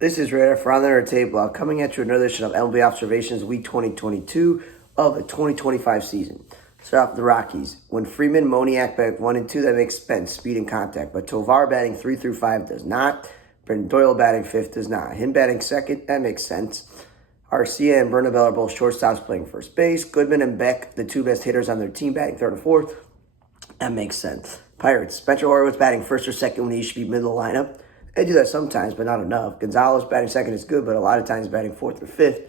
This is Radar for On the Tape Blog, coming at you another edition of MLB Observations Week 2022 of the 2025 season. Start off with the Rockies. When Freeman, Moniak back 1 and 2, that makes sense, speed and contact. But Tovar batting 3 through 5 does not. Brendan Doyle batting 5th does not. Him batting 2nd, that makes sense. Arcia and Bernabel are both shortstops playing first base. Goodman and Beck, the two best hitters on their team, batting 3rd and 4th. That makes sense. Pirates. Spencer Horwitz batting 1st or 2nd when he should be middle of the lineup. They do that sometimes, but not enough. Gonzalez batting 2nd is good, but a lot of times batting 4th or 5th.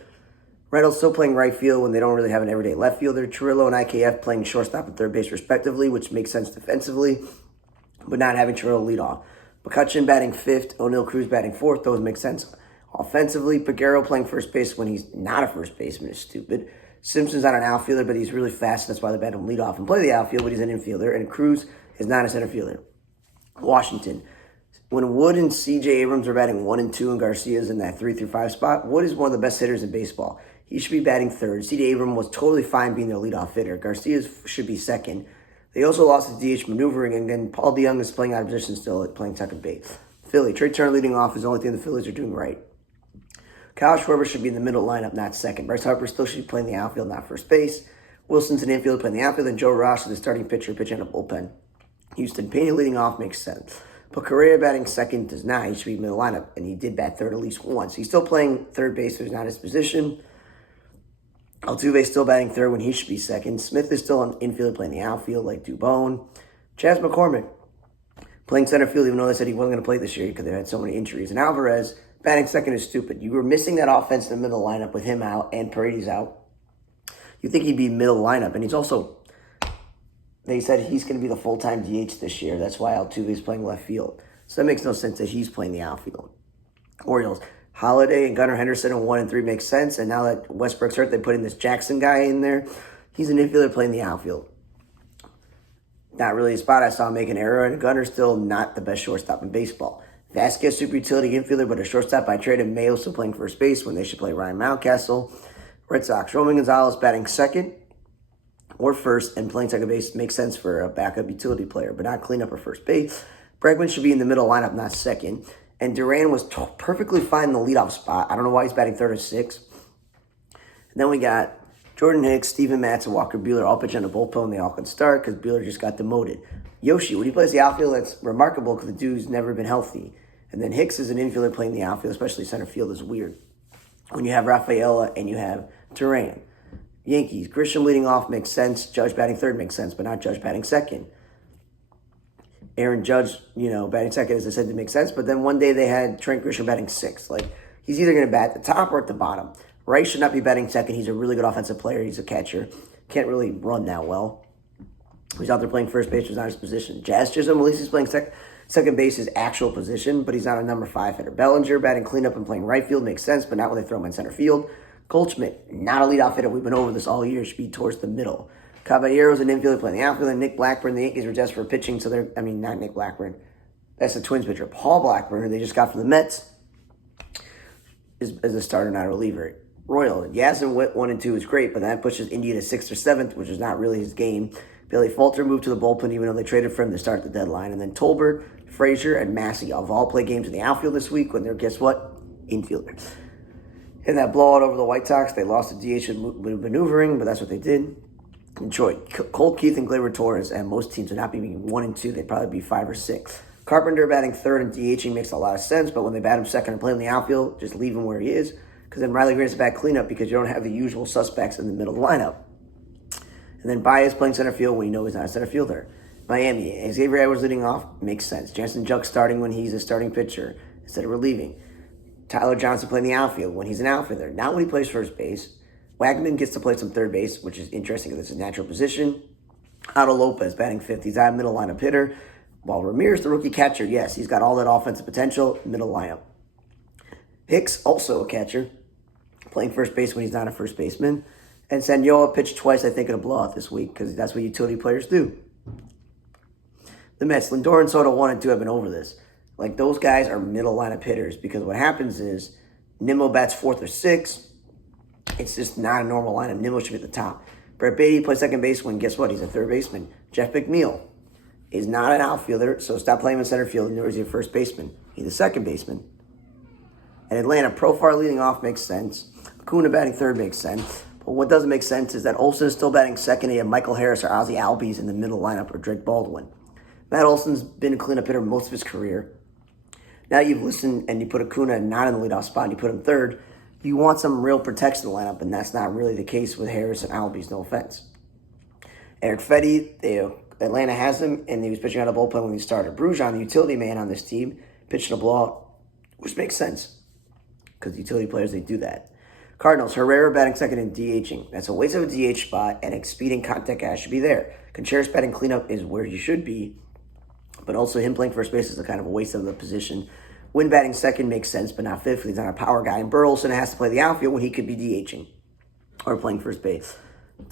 Reynolds still playing right field when they don't really have an everyday left fielder. Trillo and IKF playing shortstop and third base respectively, which makes sense defensively, but not having Trillo lead off. McCutcheon batting 5th, O'Neill Cruz batting 4th. Those make sense offensively. Peguero playing first base when he's not a first baseman is stupid. Simpson's not an outfielder, but he's really fast. That's why they bat him lead off and play the outfield, but he's an infielder. And Cruz is not a center fielder. Washington. When Wood and C.J. Abrams are batting 1 and 2 and Garcia's in that 3 through 5 spot, Wood is one of the best hitters in baseball. He should be batting 3rd. C.J. Abrams was totally fine being their leadoff hitter. Garcia should be 2nd. They also lost his DH maneuvering, and then Paul DeYoung is playing out of position still, playing second base. Philly. Trey Turner leading off is the only thing the Phillies are doing right. Kyle Schwarber should be in the middle lineup, not 2nd. Bryce Harper still should be playing the outfield, not first base. Wilson's an infielder playing the outfield, and Joe Ross is the starting pitcher pitching in a bullpen. Houston. Pena leading off makes sense. But Correa batting 2nd does not. He should be middle lineup, and he did bat 3rd at least once. He's still playing third base, so he's not his position. Altuve still batting 3rd when he should be 2nd. Smith is still an infielder playing the outfield like Dubon. Chas McCormick playing center field, even though they said he wasn't going to play this year because they had so many injuries. And Alvarez batting 2nd is stupid. You were missing that offense in the middle lineup with him out and Paredes out. You think he'd be middle lineup, and he's also... They said he's going to be the full-time DH this year. That's why Altuve is playing left field. So that makes no sense that he's playing the outfield. Orioles. Holiday and Gunnar Henderson in 1 and 3 makes sense. And now that Westbrook's hurt, they put in this Jackson guy in there. He's an infielder playing the outfield. Not really a spot. I saw him make an error. And Gunner's still not the best shortstop in baseball. Vasquez, super utility infielder, but a shortstop. I traded Mayo still playing first base when they should play Ryan Mountcastle. Red Sox. Roman Gonzalez batting 2nd. Or 1st, and playing second base makes sense for a backup utility player, but not cleanup or first base. Bregman should be in the middle lineup, not 2nd. And Duran was perfectly fine in the leadoff spot. I don't know why he's batting 3rd or 6th. And then we got Jordan Hicks, Steven Matz, and Walker Buehler all pitching the bullpen, and they all can start because Buehler just got demoted. Yoshi, when he plays the outfield, that's remarkable because the dude's never been healthy. And then Hicks is an infielder playing the outfield, especially center field, is weird. When you have Rafaela and you have Duran. Yankees. Grisham leading off makes sense. Judge batting 3rd makes sense, but not Judge batting 2nd. Aaron Judge, batting 2nd, as I said, didn't make sense. But then one day they had Trent Grisham batting 6th. Like, he's either going to bat at the top or at the bottom. Rice should not be batting 2nd. He's a really good offensive player. He's a catcher. Can't really run that well. He's out there playing first base, which is not his position. Jazz Chisholm, at least he's playing second base, his actual position, but he's not a number 5 hitter. Bellinger batting cleanup and playing right field makes sense, but not when they throw him in center field. Goldschmidt, not a leadoff hitter. We've been over this all year. Should be towards the middle. Caballero's an infielder playing the outfield. And Nick Blackburn, the Yankees were desperate for pitching, so not Nick Blackburn. That's the Twins pitcher. Paul Blackburn, who they just got from the Mets, is a starter, not a reliever. Royal, Yasmin Witt 1 and 2 is great, but that pushes India to 6th or 7th, which is not really his game. Billy Falter moved to the bullpen, even though they traded for him to start the deadline. And then Tolbert, Frazier, and Massey all play games in the outfield this week when they're, guess what? Infielders. In that blowout over the White Sox, they lost the DH with maneuvering, but that's what they did. Detroit, Colt Keith and Gleyber Torres, and most teams would not be 1 and 2. They'd probably be 5 or 6. Carpenter batting 3rd and DHing makes a lot of sense, but when they bat him 2nd and play him in the outfield, just leave him where he is, because then Riley Green's a bad cleanup because you don't have the usual suspects in the middle of the lineup. And then Baez playing center field when you know he's not a center fielder. Miami, Xavier Edwards leading off makes sense. Jansen Juck starting when he's a starting pitcher instead of relieving. Tyler Johnson playing the outfield when he's an outfielder, not when he plays first base. Wagman gets to play some third base, which is interesting because it's his natural position. Otto Lopez batting 5th. He's a middle lineup hitter. While Ramirez, the rookie catcher, yes, he's got all that offensive potential, middle lineup. Hicks, also a catcher, playing first base when he's not a first baseman. And Sanyoa pitched twice, I think, in a blowout this week because that's what utility players do. The Mets, Lindor and Soto 1 and 2 have been over this. Like, those guys are middle lineup hitters because what happens is Nimmo bats 4th or 6th. It's just not a normal lineup. Nimmo should be at the top. Brett Beatty plays second base when, guess what? He's a third baseman. Jeff McNeil is not an outfielder, so stop playing him in center field, nor is he a first baseman. He's a second baseman. In Atlanta, Profar leading off makes sense. Acuna batting third makes sense. But what doesn't make sense is that Olsen is still batting second. You have Michael Harris or Ozzie Albies in the middle lineup or Drake Baldwin. Matt Olson's been a cleanup hitter most of his career. Now you've listened and you put Acuna not in the leadoff spot and you put him third. You want some real protection in the lineup, and that's not really the case with Harris and Albies, no offense. Eric Fetty, Atlanta has him, and he was pitching out of bullpen when he started. Brujon, the utility man on this team, pitching a blowout, which makes sense because utility players, they do that. Cardinals, Herrera batting second and DHing. That's a waste of a DH spot, and expedient contact guy should be there. Contreras batting cleanup is where he should be, but also him playing first base is a kind of a waste of the position. Wynn batting second makes sense, but not fifth. He's not a power guy. And Burleson has to play the outfield when he could be DHing or playing first base.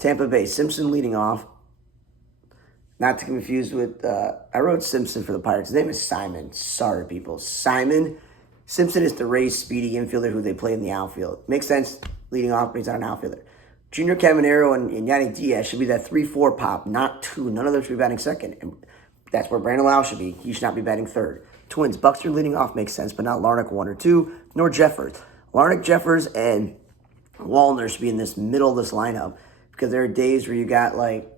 Tampa Bay, Simpson leading off. Not to confuse with, I wrote Simpson for the Pirates. His name is Simon. Sorry, people. Simon. Simpson is the Rays' speedy infielder who they play in the outfield. Makes sense leading off, but he's not an outfielder. Junior Caminero and Yanni Diaz should be that 3-4 pop, not 2. None of them should be batting second. And that's where Brandon Lau should be. He should not be batting third. Twins, Buxton leading off makes sense, but not Larnach 1 or 2, nor Jeffers. Larnach, Jeffers, and Wallner should be in this middle of this lineup because there are days where you got like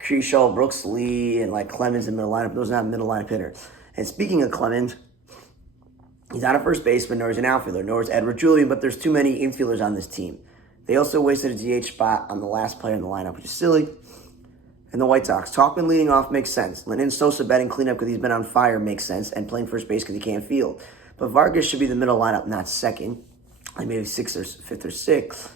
Kershaw, Brooks Lee, and like Clemens in the middle lineup. Those are not middle lineup hitters. And speaking of Clemens, he's not a first baseman, nor is an outfielder, nor is Edward Julian, but there's too many infielders on this team. They also wasted a DH spot on the last player in the lineup, which is silly. And the White Sox, Talkman leading off makes sense. Lennon Sosa batting cleanup because he's been on fire makes sense, and playing first base because he can't field. But Vargas should be the middle lineup, not second. Like maybe 6th or 5th or 6th.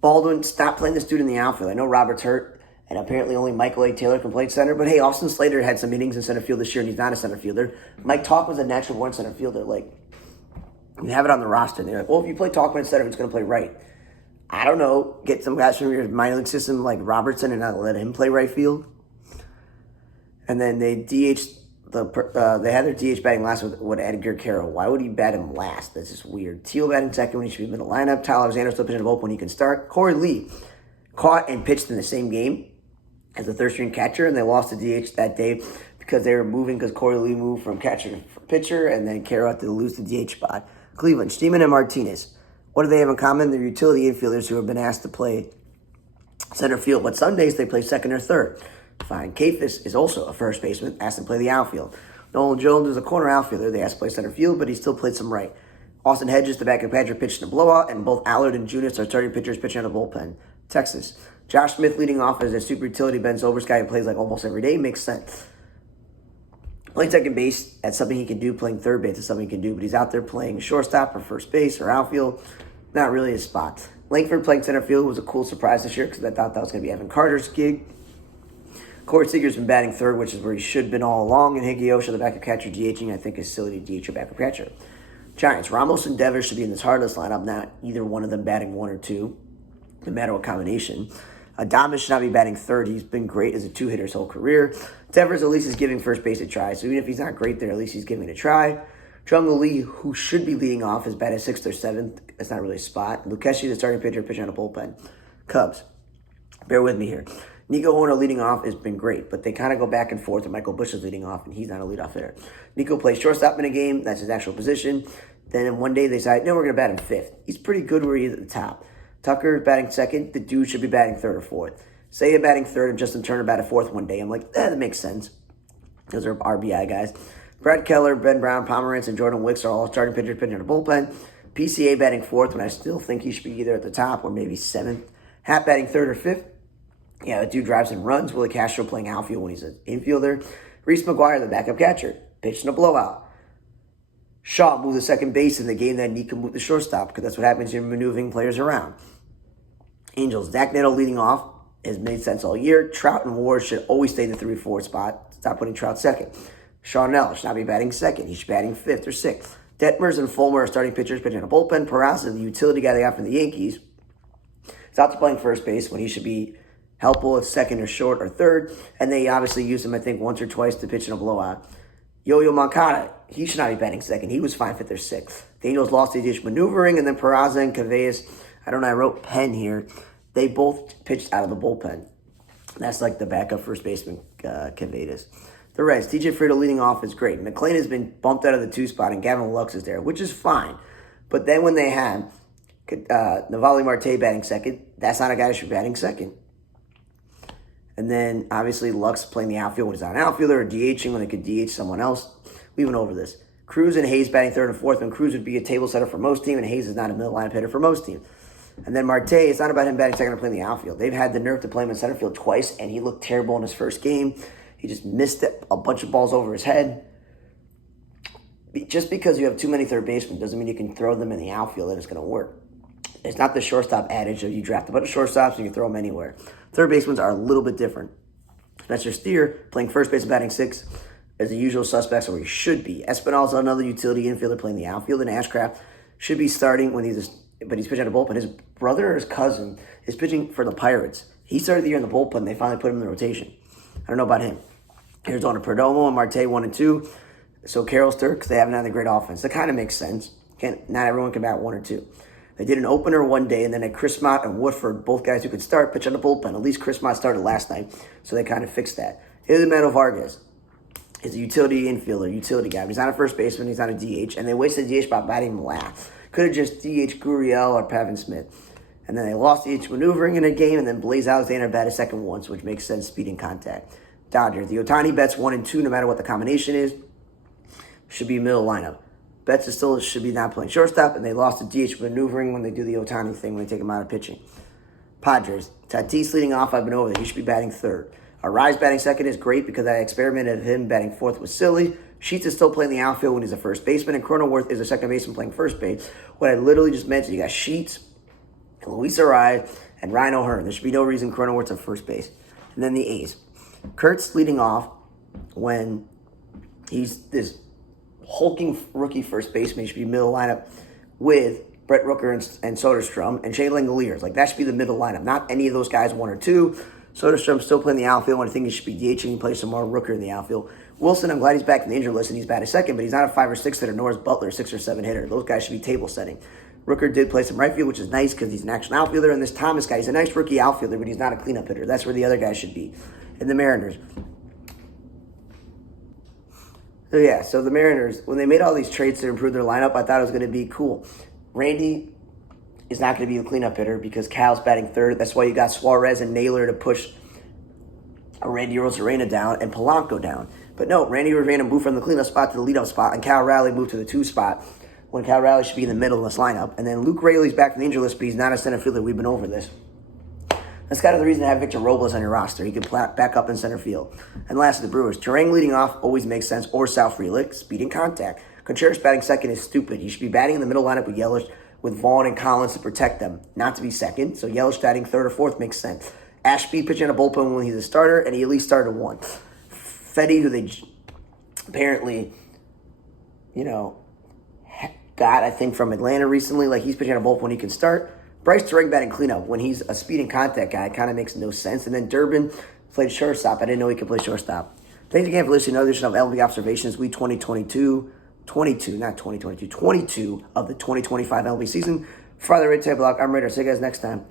Baldwin, stop playing this dude in the outfield. I know Robert's hurt, and apparently only Michael A. Taylor can play center. But hey, Austin Slater had some innings in center field this year, and he's not a center fielder. Mike Talkman's a natural born center fielder. Like, you have it on the roster. And they're like, well, if you play Talkman in center, he's going to play right. I don't know. Get some guys from your minor league system like Robertson and not let him play right field. And then they DH'd they had their DH batting last with Edgar Carroll. Why would he bat him last? That's just weird. Teal batting second when he should be middle lineup. Tyler Alexander still pitching a bullpen when he can start. Corey Lee caught and pitched in the same game as a third-string catcher, and they lost the DH that day because they were moving because Corey Lee moved from catcher to pitcher, and then Carroll had to lose the DH spot. Cleveland, Steeman and Martinez. What do they have in common? They're utility infielders who have been asked to play center field, but some days they play second or third. Fine. Kafis is also a first baseman, asked to play the outfield. Nolan Jones is a corner outfielder. They asked to play center field, but he still played some right. Austin Hedges, the backup catcher, pitched in a blowout, and both Allard and Junis are starting pitchers pitching out of the bullpen. Texas. Josh Smith leading off as a super utility Ben Zobrist guy who plays like almost every day. Makes sense. Playing second base, that's something he can do. Playing third base is something he can do, but he's out there playing shortstop or first base or outfield. Not really his spot. Langford playing center field was a cool surprise this year because I thought that was going to be Evan Carter's gig. Corey Seager's been batting third, which is where he should have been all along. And Higgyosha, the backup catcher, DHing, I think is silly to DH your backup catcher. Giants, Ramos and Devers should be in this hardest lineup, not either one of them batting 1 or 2, no matter what combination. Adames should not be batting third. He's been great as a 2-hitter his whole career. Devers at least is giving first base a try. So even if he's not great there, at least he's giving it a try. Chung Lee, who should be leading off, is batting 6th or 7th. That's not really a spot. Lukeshi, the starting pitcher, pitching on a bullpen. Cubs, bear with me here. Nico Horner leading off has been great, but they kind of go back and forth, and Michael Busch is leading off, and he's not a leadoff hitter. Nico plays shortstop in a game. That's his actual position. Then one day they decide, no, we're going to bat him 5th. He's pretty good where he's at the top. Tucker batting 2nd. The dude should be batting 3rd or 4th. Seiya batting 3rd and Justin Turner batting 4th one day. I'm like, that makes sense. Those are RBI guys. Brad Keller, Ben Brown, Pomerantz, and Jordan Wicks are all starting pitchers pitching in a bullpen. PCA batting 4th when I still think he should be either at the top or maybe 7th. Happ batting 3rd or 5th. Yeah, that dude drives and runs. Willie Castro playing outfield when he's an infielder. Reese McGuire, the backup catcher, pitched in a blowout. Shaw moved to second base in the game that Nico moved to shortstop because that's what happens when you're maneuvering players around. Angels, Zach Neto leading off has made sense all year. Trout and Ward should always stay in the 3-4 spot. Stop putting Trout second. Shawnell should not be batting second. He should be batting 5th or 6th. Detmers and Fulmer are starting pitchers pitching in a bullpen. Peraza, the utility guy they got from the Yankees, is out to playing first base when he should be helpful at second or short or third. And they obviously used him, I think, once or twice to pitch in a blowout. Yo-Yo Moncada, he should not be batting second. He was fine 5th or 6th. The Angels lost the dish maneuvering, and then Peraza and Cavillas, I don't know, I wrote Penn here. They both pitched out of the bullpen. That's like the backup first baseman, Cavillas. The Reds, TJ Friedl leading off is great. McClain has been bumped out of the 2 spot, and Gavin Lux is there, which is fine. But then when they had Navali Marte batting second, that's not a guy that should be batting second. And then, obviously, Lux playing the outfield when he's not an outfielder, or DHing when they could DH someone else. We went over this. Cruz and Hayes batting third and fourth, when Cruz would be a table setter for most team, and Hayes is not a middle lineup hitter for most team. And then Marte, it's not about him batting second or playing the outfield. They've had the nerve to play him in center field twice, and he looked terrible in his first game. He just missed a bunch of balls over his head. Just because you have too many third basemen doesn't mean you can throw them in the outfield and it's going to work. It's not the shortstop adage of you draft a bunch of shortstops and you throw them anywhere. Third basemen are a little bit different. Spencer Steer, playing first base and batting sixth, is the usual suspects where he should be. Espinal's another utility infielder playing the outfield, and Ashcraft should be starting when he's pitching at a bullpen. His brother or his cousin is pitching for the Pirates. He started the year in the bullpen. They finally put him in the rotation. I don't know about him. Arizona Perdomo and Marte 1 and 2. So Carroll's third because they haven't had a great offense. That kind of makes sense. Not everyone can bat 1 or 2. They did an opener one day, and then had Chris Mott and Woodford, both guys who could start, pitch on the bullpen. At least Chris Mott started last night, so they kind of fixed that. Ismael Vargas is a utility infielder, utility guy. But he's not a first baseman. He's not a DH, and they wasted DH by batting him last. Could have just DH Gurriel or Pavin Smith. And then they lost DH maneuvering in a game, and then Blaze Alexander batted second once, which makes sense, speed and contact. Dodgers, the Ohtani bets 1 and 2, no matter what the combination is, should be middle lineup. Betts still should be not playing shortstop, and they lost to DH maneuvering when they do the Ohtani thing when they take him out of pitching. Padres, Tatis leading off, I've been over that. He should be batting third. Arise batting second is great because that experiment of him batting fourth was silly. Sheets is still playing the outfield when he's a first baseman, and Cronenworth is a second baseman playing first base. What I literally just mentioned, you got Sheets, Luis Arise, and Ryan O'Hearn. There should be no reason Cronenworth's at first base. And then the A's. Kurtz leading off when he's this hulking rookie first baseman. He should be middle lineup with Brett Rooker and Soderstrom and Shea Langoliers. Like, that should be the middle lineup, not any of those guys 1 or 2. Soderstrom's still playing the outfield, and I think he should be DHing and play some more Rooker in the outfield. Wilson, I'm glad he's back in the injury list and he's batting second, but he's not a 5 or 6 hitter, nor is Butler a 6 or 7 hitter. Those guys should be table setting. Rooker did play some right field, which is nice because he's an actual outfielder, and this Thomas guy, he's a nice rookie outfielder, but he's not a cleanup hitter. That's where the other guys should be. And the Mariners. So the Mariners, when they made all these trades to improve their lineup, I thought it was going to be cool. Randy is not going to be a cleanup hitter because Cal's batting third. That's why you got Suarez and Naylor to push Randy Rosarena down and Polanco down. But no, Randy Rosarena moved from the cleanup spot to the leadoff spot, and Cal Raleigh moved to the 2 spot when Cal Raleigh should be in the middle of this lineup. And then Luke Raley's back in the injury list, but he's not a center fielder. We've been over this. That's kind of the reason to have Victor Robles on your roster. He can back up in center field. And lastly, the Brewers. Turang leading off always makes sense, or Sal Frelick, speed and contact. Contreras batting second is stupid. He should be batting in the middle lineup with Yelich, with Vaughn and Collins to protect them, not to be second. So Yelich batting third or fourth makes sense. Ashby pitching in a bullpen when he's a starter, and he at least started 1. Fetty, who they apparently, got, I think, from Atlanta recently, like he's pitching in a bullpen when he can start. Bryce Turang batting cleanup when he's a speed and contact guy kind of makes no sense. And then Durbin played shortstop. I didn't know he could play shortstop. Thanks again for listening to another edition of MLB Observations, week 22 of the 2025 MLB season. For the Red Table Block, I'm Raider. See you guys next time.